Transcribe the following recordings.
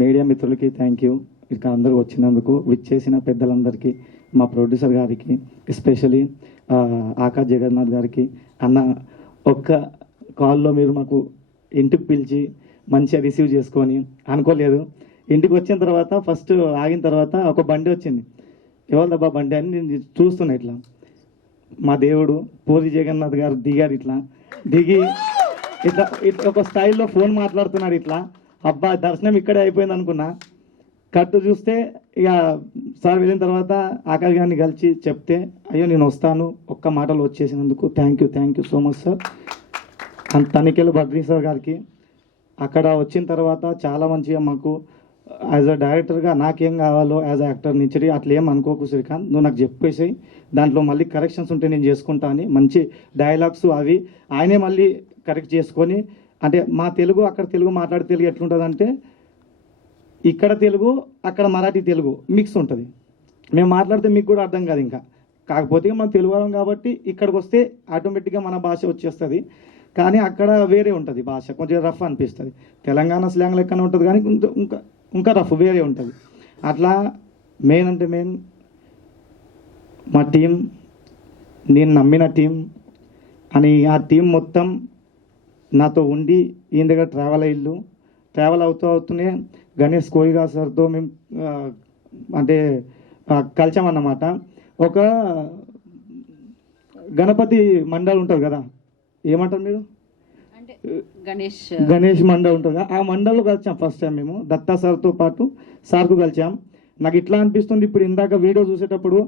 Media మిత్రులకి thank you. ఇక్కడ అందరూ వచ్చినందుకు, విచ్చేసిన పెద్దలందరికీ, మా ప్రొడ్యూసర్ గారికి, ఎస్పెషలీ ఆకాష్ జగన్నాథ్ గారికి. అన్న ఒక్క కాల్లో మీరు మాకు ఇంటికి పిలిచి మంచిగా రిసీవ్ చేసుకొని అనుకోలేదు. ఇంటికి వచ్చిన తర్వాత ఫస్ట్ ఆగిన తర్వాత ఒక బండి వచ్చింది. ఎవరిదబ్బా బండి అని నేను చూస్తున్నా. ఇట్లా మా దేవుడు పూరి జగన్నాథ్ గారు దిగారు. ఇట్లా దిగి ఇట్లా ఇట్లా ఒక స్టైల్లో ఫోన్ మాట్లాడుతున్నాడు. ఇట్లా అబ్బా దర్శనం ఇక్కడే అయిపోయింది అనుకున్నా. కట్టు చూస్తే ఇక సార్ వెళ్ళిన తర్వాత ఆకాష్ గారిని కలిసి చెప్తే, అయ్యో నేను వస్తాను ఒక్క మాటలు వచ్చేసినందుకు thank you so much sir. And తనిఖీలు బద్రీ సార్ గారికి. అక్కడ వచ్చిన తర్వాత చాలా మంచిగా మాకు యాజ్ అ డైరెక్టర్గా నాకేం కావాలో యాజ్ అ యాక్టర్ నుంచి అట్లా ఏం అనుకోకు శ్రీకాంత్, నువ్వు నాకు చెప్పేసాయి, దాంట్లో మళ్ళీ కరెక్షన్స్ ఉంటే నేను చేసుకుంటా అని మంచి డైలాగ్స్ అవి ఆయనే మళ్ళీ కరెక్ట్ చేసుకొని, అంటే మా తెలుగు అక్కడ తెలుగు మాట్లాడే తెలుగు ఎట్లుంటుందంటే ఇక్కడ తెలుగు అక్కడ మరాఠీ తెలుగు మిక్స్ ఉంటుంది. మేము మాట్లాడితే మీకు కూడా అర్థం కాదు. ఇంకా కాకపోతే మన తెలుగు వాళ్ళం కాబట్టి ఇక్కడికి వస్తే ఆటోమేటిక్గా మన భాష వచ్చేస్తుంది. కానీ అక్కడ వేరే ఉంటుంది భాష, కొంచెం రఫ్ అనిపిస్తుంది. తెలంగాణ స్లాంగ్ లెక్కనే ఉంటుంది కానీ ఇంకా రఫ్ వేరే ఉంటుంది. అట్లా మెయిన్ అంటే మెయిన్ మా టీం, నేను నమ్మిన టీం అని ఆ టీం మొత్తం నాతో ఉండి ఈయన దగ్గర ట్రావెల్ అవుతూనే గణేష్ కోయిగా సార్తో మేము అంటే కలిసామన్నమాట. ఒక గణపతి మండలి ఉంటుంది కదా, ఏమంటారు మీరు, గణేష్ మండలి ఉంటుంది. ఆ మండలిలో కలిసాం ఫస్ట్ టైం మేము దత్తా సార్తో పాటు సార్కు కలిసాం. నాకు ఇట్లా అనిపిస్తుంది, ఇప్పుడు ఇందాక వీడియో చూసేటప్పుడు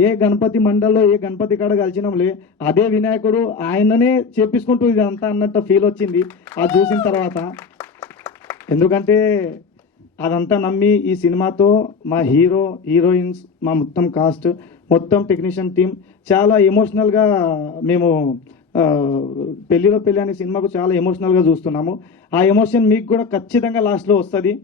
ఏ గణపతి మండలిలో ఏ గణపతి కాడ కలిసినాంలే అదే వినాయకుడు ఆయననే చేపించుకుంటూ ఇదంతా అన్నట్టు ఫీల్ వచ్చింది అది చూసిన తర్వాత. ఎందుకంటే అదంతా నమ్మి ఈ సినిమాతో మా హీరోయిన్స్, మా మొత్తం కాస్ట్, మొత్తం టెక్నీషియన్ టీం చాలా ఎమోషనల్గా మేము పెళ్లిలో పెళ్లి అనే సినిమాకు చాలా ఎమోషనల్గా చూస్తున్నాము. ఆ ఎమోషన్ మీకు కూడా ఖచ్చితంగా లాస్ట్లో వస్తుంది.